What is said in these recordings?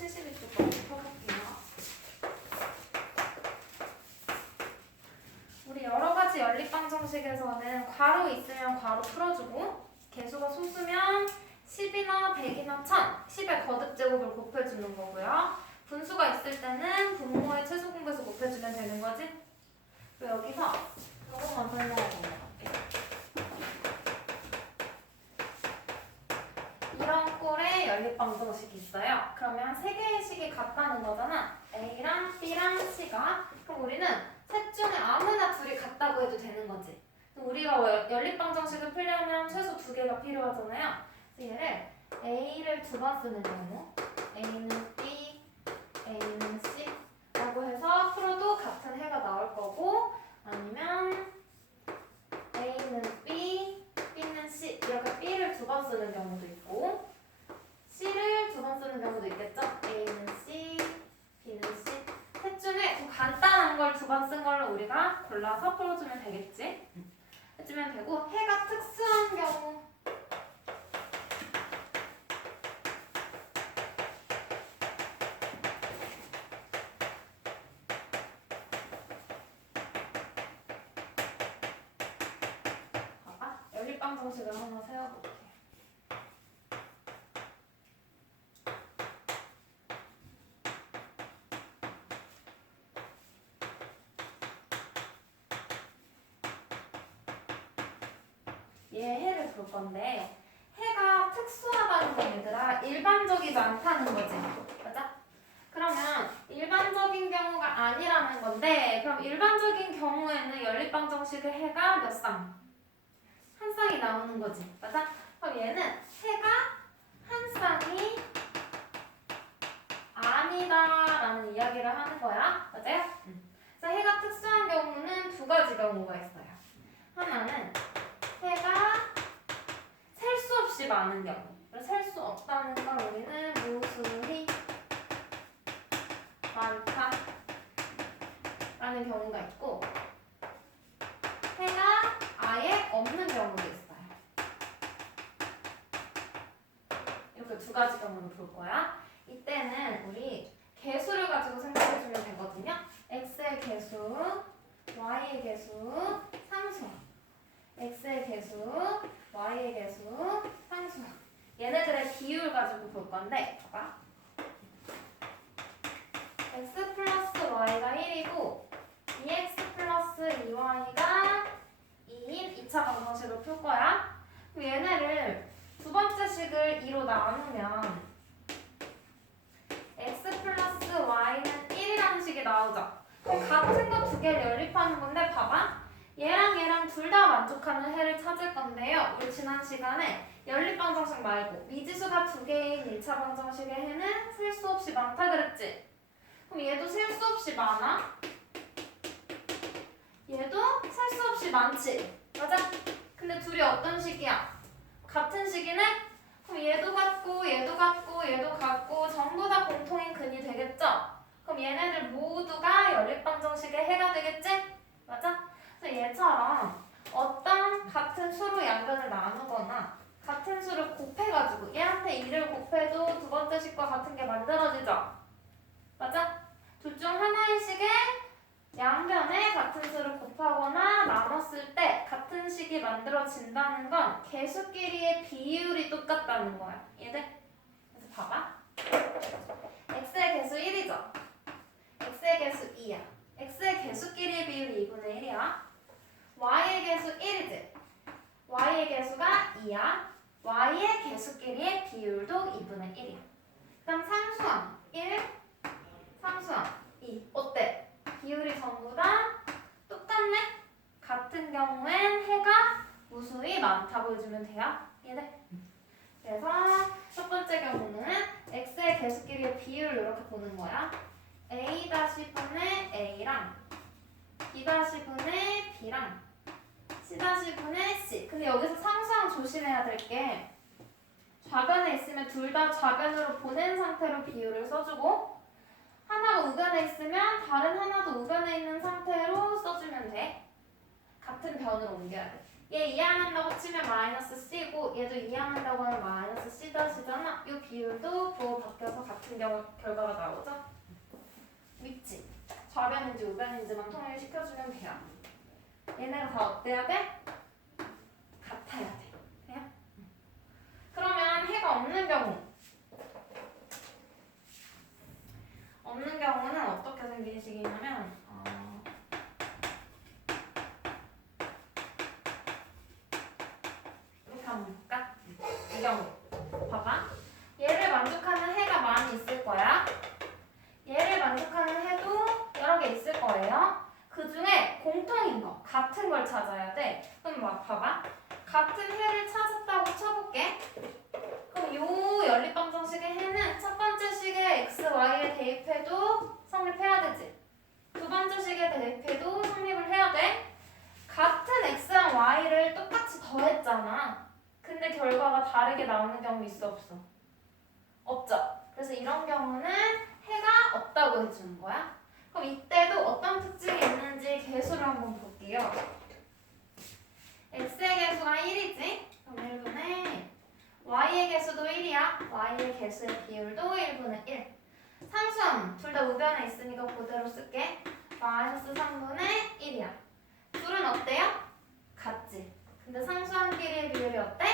72쪽 먼저 펴볼게요. 우리 여러 가지 연립방정식에서는 괄호 있으면 괄호 풀어주고 개수가 소수면 10이나 100이나 1000, 10의 거듭제곱을 곱해주는 거고요. 분수가 있을 때는 분모의 최소공배수 곱해주면 되는 거지? 그리고 여기서 이것만 설명해 보면 어때요? 이런 꼴의 연립방정식이 있어요. 그러면 세 개의 식이 같다는 거잖아. A랑 B랑 C가. 그럼 우리는 셋 중에 아무나 둘이 같다고 해도 되는 거지. 우리가 연립방정식을 풀려면 최소 두 개가 필요하잖아요. 그래서 얘를 A를 두 번 쓰는 경우 A는 B, A는 C 라고 해서 풀어도 같은 해가 나올 거고, 아니면 A는 B, B는 C 이렇게 B를 두 번 쓰는 경우도 있고 C를 두 번 쓰는 경우도 있겠죠? A는 C, B는 C. 셋 중에 좀 간단한 걸 두 번 쓴 걸로 우리가 골라서 풀어주면 되겠지? 해주면 되고, 해가 특수한 경우 봐봐. 연립방정식을 하나 세워볼게. 얘 해를 볼 건데, 해가 특수하다는 건 얘들아 일반적이지 않다는 거지. 맞아? 그러면 일반적인 경우가 아니라는 건데, 그럼 일반적인 경우에는 연립방정식의 해가 몇 쌍? 한 쌍이 나오는 거지. 맞아? 그럼 얘는 해가 한 쌍이 아니다라는 이야기를 하는 거야. 맞아요? 그래서 해가 특수한 경우는 두 가지 경우가 있어요. 하나는 해가 셀 수 없이 많은 경우. 셀 수 없다는 걸 우리는 무수히 많다 라는 경우가 있고, 해가 아예 없는 경우도 있어요. 이렇게 두 가지 경우를 볼 거야. 이때는 우리 개수를 가지고 생각해주면 되거든요. x의 개수, y의 개수, 상수항. x의 개수, y의 개수, 상수항. 얘네들의 비율 가지고 볼 건데, 봐봐. x 플러스 y가 1이고 2x 플러스 2y가 2인 2차 방정식을 풀 거야. 그럼 얘네를 두 번째 식을 2로 나누면 x 플러스 y는 1이라는 식이 나오죠. 그럼 같은 거 두 개를 연립하는 건데, 봐봐. 얘랑 얘랑 둘 다 만족하는 해를 찾을 건데요. 우리 지난 시간에 연립방정식 말고 미지수가 두 개인 1차 방정식의 해는 셀 수 없이 많다 그랬지? 그럼 얘도 셀 수 없이 많아? 얘도 셀 수 없이 많지? 맞아? 근데 둘이 어떤 식이야? 같은 식이네? 그럼 얘도 같고 얘도 같고 얘도 같고 전부 다 공통인 근이 되겠죠? 그럼 얘네들 모두가 연립방정식의 해가 되겠지? 맞아? 그래서 얘처럼 어떤 같은 수로 양변을 나누거나 같은 수를 곱해가지고 얘한테 2를 곱해도 두 번째 식과 같은 게 만들어지죠? 맞아? 둘 중 하나의 식에 양변에 같은 수를 곱하거나 나눴을 때 같은 식이 만들어진다는 건 개수끼리의 비율이 똑같다는 거야. 얘들? 그래서 봐봐. x의 개수 1이죠? x의 개수 2야. x의 개수끼리의 비율이 2분의 1이야. y의 개수 1이지? y의 개수가 2야. y의 개수끼리의 비율도 2분의 1이야. 그럼 상수항 1, 상수항 2. 어때? 비율이 전부 다 똑같네? 같은 경우엔 해가 무수히 많다고 해주면 돼요. 얘네. 그래서 첫 번째 경우는 x의 개수끼리의 비율을 이렇게 보는 거야. a-분의 a랑 b-분의 b랑 c-분의 c. 근데 여기서 상수항 조심해야 될 게, 좌변에 있으면 둘 다 좌변으로 보낸 상태로 비율을 써주고, 하나가 우변에 있으면 다른 하나도 우변에 있는 상태로 써주면 돼. 같은 변으로 옮겨야 돼. 얘 이해한다고 치면 마이너스 C고 얘도 이해한다고 하면 마이너스 C 다시잖아. 이 비율도 부호 바뀌어서 같은 결과가 나오죠. 믿지? 좌변인지 우변인지만 통일시켜주면 돼요. 얘네가 다 어때야 돼? 같아야 돼. 돼요? 그러면 해가 없는 경우 는 어떻게 생긴 식이냐면 이렇게 한번 볼까? 이 경우 봐봐. 얘를 만족하는 해가 많이 있을 거야. 얘를 만족하는 해도 여러 개 있을 거예요. 그 중에 공통인 거, 같은 걸 찾아야 돼. 그럼 막 봐봐. 같은 해를 찾았다고 쳐볼게. 그럼 요 연립방정식의 해는 첫 번째 식의 x, y에 대입해도 성립해야 되지. 두 번째 식에 대입해도 성립을 해야 돼. 같은 x랑 y를 똑같이 더했잖아. 근데 결과가 다르게 나오는 경우 있어 없어? 없죠. 그래서 이런 경우는 해가 없다고 해주는 거야. 그럼 이때도 어떤 특징이 있는지 개수를 한번 볼게요. x의 개수가 1이지? 그럼 1분의 y의 개수도 1이야. y의 개수의 비율도 1분의 1. 상수함 둘 다 우변에 있으니까 그대로 쓸게. 마이너스 3분의 1이야. 둘은 어때요? 같지. 근데 상수함끼리의 비율이 어때?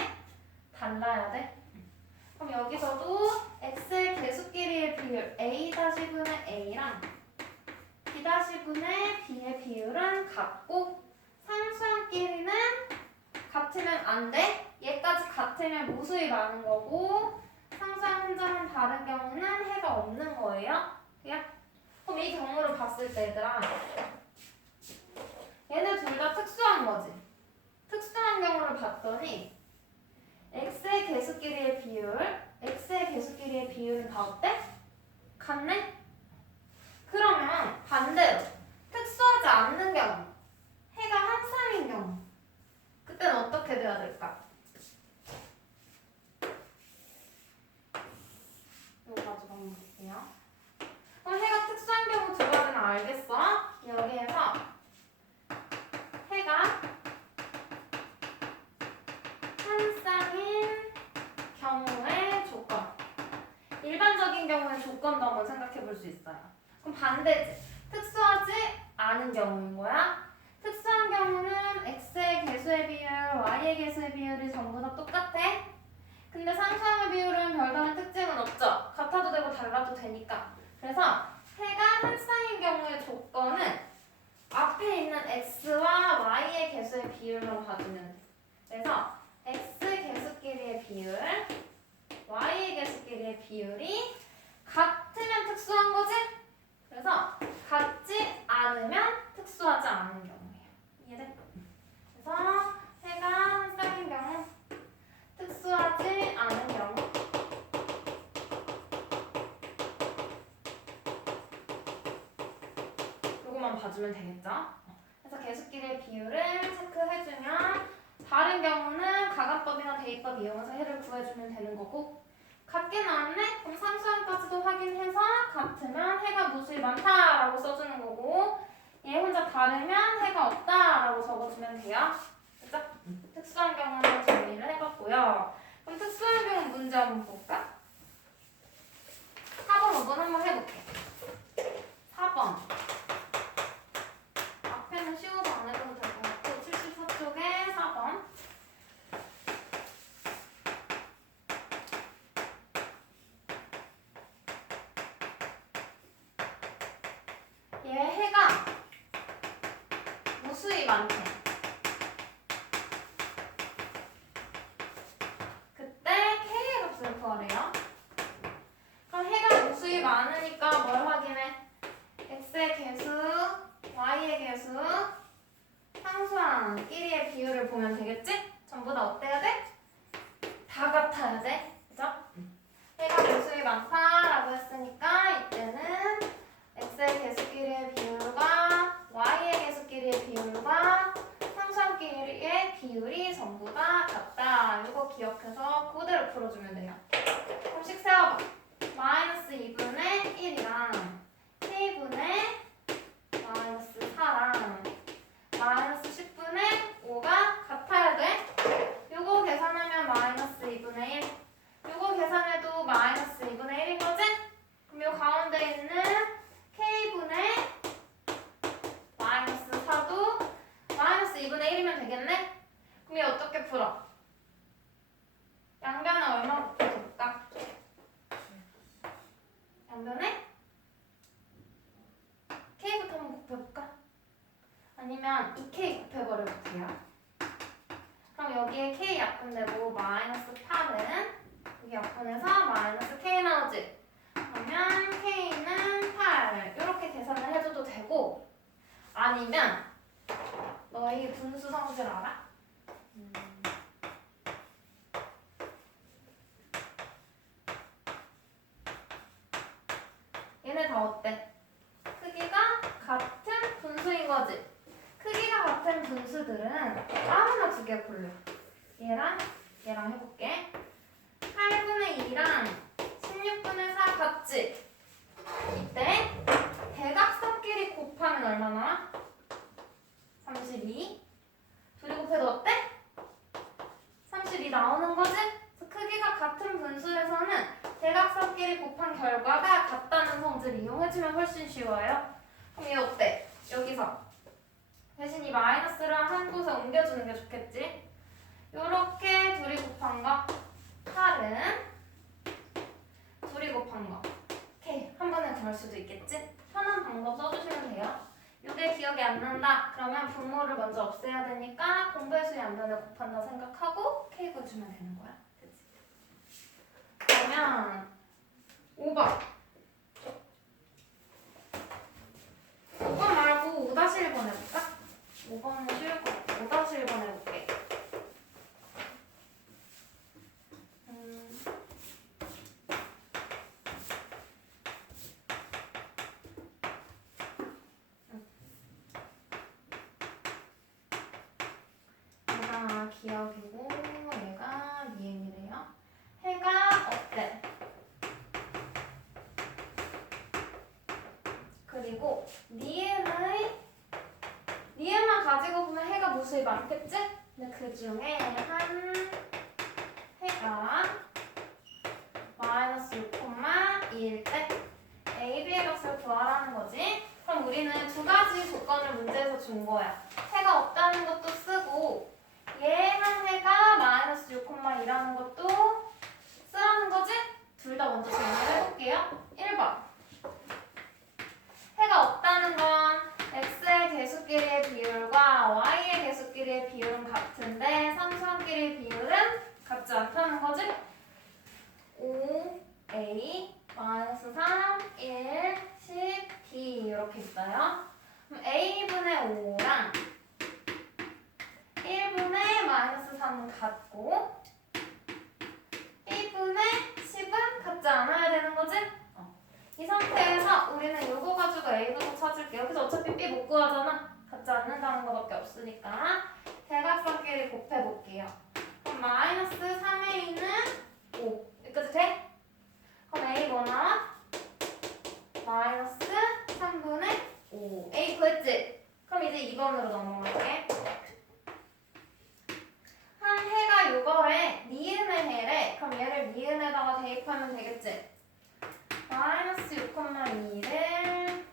달라야 돼. 그럼 여기서도 x의 개수끼리의 비율 a-분의 a랑 b-분의 b의 비율은 같고 상수함끼리는 같으면 안 돼. 얘까지 같으면 무수히 많은 거고 상수함 혼자만 다른 경우는 해가 없는 거예요. 그냥? 그럼 이 경우를 봤을 때 얘들아 얘네 둘 다 특수한 거지. 특수한 경우를 봤더니 x의 개수끼리의 비율은 다 어때? 같네? 그러면 반대로 특수하지 않는 경우 해가 한 쌍인 경우 그때는 어떻게 돼야 될까? 이거 가지고 한번 볼게요. 그럼 해가 특수한 경우 두 가지는 알겠어? 여기에서 해가 한 쌍인 경우의 조건. 일반적인 경우의 조건도 한번 생각해 볼 수 있어요. 그럼 반대지. 특수하지 않은 경우인 거야. 특수한 경우는 x의 개수의 비율, y의 개수의 비율이 전부 다 똑같아. 근데 상수함의 비율은 별다른 특징은 없죠. 같아도 되고 달라도 되니까. 그래서 해가 한 쌍인 경우의 조건은 앞에 있는 x와 y의 개수의 비율만 봐주면 돼. 그래서 x 개수끼리의 비율, y의 개수끼리의 비율이 같으면 특수한 거지? 그래서 같지 않으면 특수하지 않은 경우예요. 이해돼? 그래서 해가 한 쌍인 경우, 특수하지 않은 경우 요거만 봐주면 되겠죠? 그래서 개수끼리의 비율을 체크해주면 다른 경우는 가감법이나 대입법 이용해서 해를 구해주면 되는 거고 같게 나왔네? 그럼 상수함까지도 확인해서 같으면 해가 무수히 많다라고 써주는 거고 얘 혼자 다르면 해가 없다라고 적어주면 돼요. 그죠? 특수한 경우는 정리를 해봤고요. 그럼 특수한 경우 문제 한번 볼까? 4번, 5번 한번 해볼게. 4번. 앞에는 쉬워서 안 해도 될 것 같고 74쪽에 4번. 얘 해가 무수히 많대. 그때 K의 값을 구하래요. 그럼 해가 무수히 많으니까 뭘 확인해? X의 개수, Y의 개수, 상수함끼리의 비율을 보면 되겠지? 전부 다 어때야 돼? 다 같아야 돼. 그죠? 해가 무수히 많다라고 했으니까 이때는 x의 개수끼리의 비율과 y의 개수끼리의 비율과 상수함끼리의 비율이 전부 다 같다. 이거 기억해서 그대로 풀어주면 돼요. 그럼 식 세워봐. 마이너스 2분의 1이랑 k분의 마이너스 4랑 마이너스 10분의 5가 같아야 가운데 있는 K분의 마이너스 4도 마이너스 2분의 1이면 되겠네? 그럼 얘 어떻게 풀어? 양변에 얼마 곱해볼까? 양변에 K부터 한번 곱해볼까? 아니면 2K 곱해버려도 돼요. 그럼 여기에 K 약분되고 마이너스 8은 여기 약분해서 마이너스 K 나오지? 그러면 K는 8 이렇게 계산을 해줘도 되고 아니면 너희 분수 성질 알아? 얘네 다 어때? 크기가 같은 분수인 거지? 크기가 같은 분수들은 아무나 두 개 골라. 얘랑 얘랑 해볼게. 8분의 2랑 16분의 4 같지? 이때 대각선끼리 곱하면 얼마나? 32. 둘이 곱해도 어때? 32 나오는 거지? 그래서 크기가 같은 분수에서는 대각선끼리 곱한 결과가 같다는 성질 이용해주면 훨씬 쉬워요. 그럼 얘 어때? 여기서 대신 이 마이너스를 한 곳에 옮겨주는 게 좋겠지? 요렇게 둘이 곱한 거 8은 둘이 곱한 거 오케이 한 번에 구할 수도 있겠지? 편한 방법 써주시면 돼요. 요게 기억이 안 난다 그러면 분모를 먼저 없애야 되니까 공배수의 양변에 곱한다 생각하고 K 구해주면 되는 거야. 그치? 그러면 5번 5번 말고 5-1번 해볼까? 5번은 쉬울 것 같아. 5-1번 해볼게. 얘가 기억이고 얘가 이행이래요. 해가 어때? 그리고 니은만 가지고 보면 해가 무수히 많겠지? 근데 그 중에 한 해가 마이너스 6,2일 때 A, B의 값을 구하라는 거지. 그럼 우리는 두 가지 조건을 문제에서 준 거야. 해가 없다는 것도 쓰고 얘 한 해가 마이너스 6,2라는 것도 쓰라는 거지? 둘 다 먼저 정리를 해볼게요. 1번 해가 없다는 건 x의 개수끼리의 비율과 y의 개수끼리의 비율은 같은데 상수항끼리의 비율은 같지 않다는 거지? 5a 마이너스 3, 1, 10, b 이렇게 있어요. 그럼 a분의 5랑 1분의 마이너스 3은 같고 b분의 10은 같지 않아야 되는 거지? 이 상태에서 우리는 이거 가지고 A부터 찾을게요. 여기서 어차피 B 못 구하잖아. 같지 않는다는 거밖에 없으니까 대각선끼리 곱해볼게요. 그럼 마이너스 3A는 5. 여기까지 돼? 그럼 A 뭐 나와? 마이너스 3분의 5. A 구했지? 그럼 이제 2번으로 넘어갈게. 한 해가 6월에 니은의 해래. 그럼 얘를 니은에다가 대입하면 되겠지? 마이너스 6,2를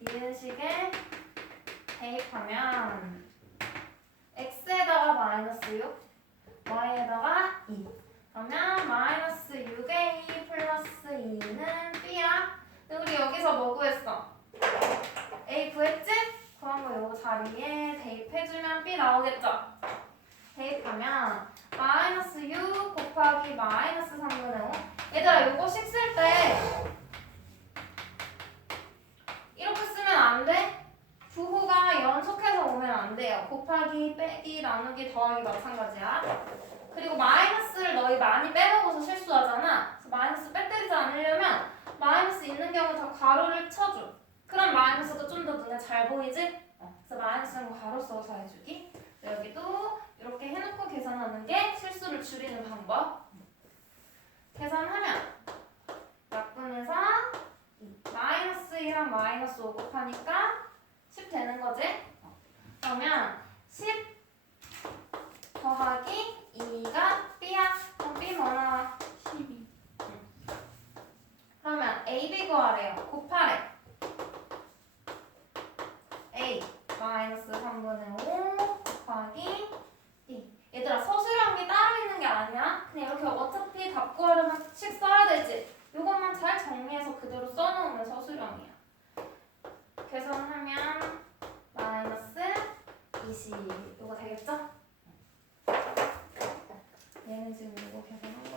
니은식에 대입하면 x에다가 마이너스 6, y에다가 2 그러면 마이너스 6a 플러스 2는 b야. 근데 우리 여기서 뭐 구했어? a 구했지? 그런 거 요 자리에 대입해주면 b 나오겠죠? 대입하면 마이너스 6 곱하기 마이너스 3분의 5 얘들아 요거식 쓸 때 이렇게 쓰면 안 돼? 부호가 연속해서 오면 안 돼요. 곱하기, 빼기, 나누기, 더하기 마찬가지야. 그리고 마이너스를 너희 많이 빼먹어서 실수하잖아. 그래서 마이너스 빼뜨리지 않으려면 마이너스 있는 경우 다 괄호를 쳐줘. 그럼 마이너스도 좀 더 눈에 잘 보이지? 그래서 마이너스는 괄호 써서 해주기. 여기도 이렇게 해놓고 계산하는 게 실수를 줄이는 방법. 계산하면 약분해서 마이너스 1랑 마이너스 5 곱하니까 10 되는 거지? 그러면 10 더하기 2가 B야. 그럼 B 뭐 나와? 12. 그러면 A, B 구하래요. 되겠죠? 얘는 지금 이거 계산하고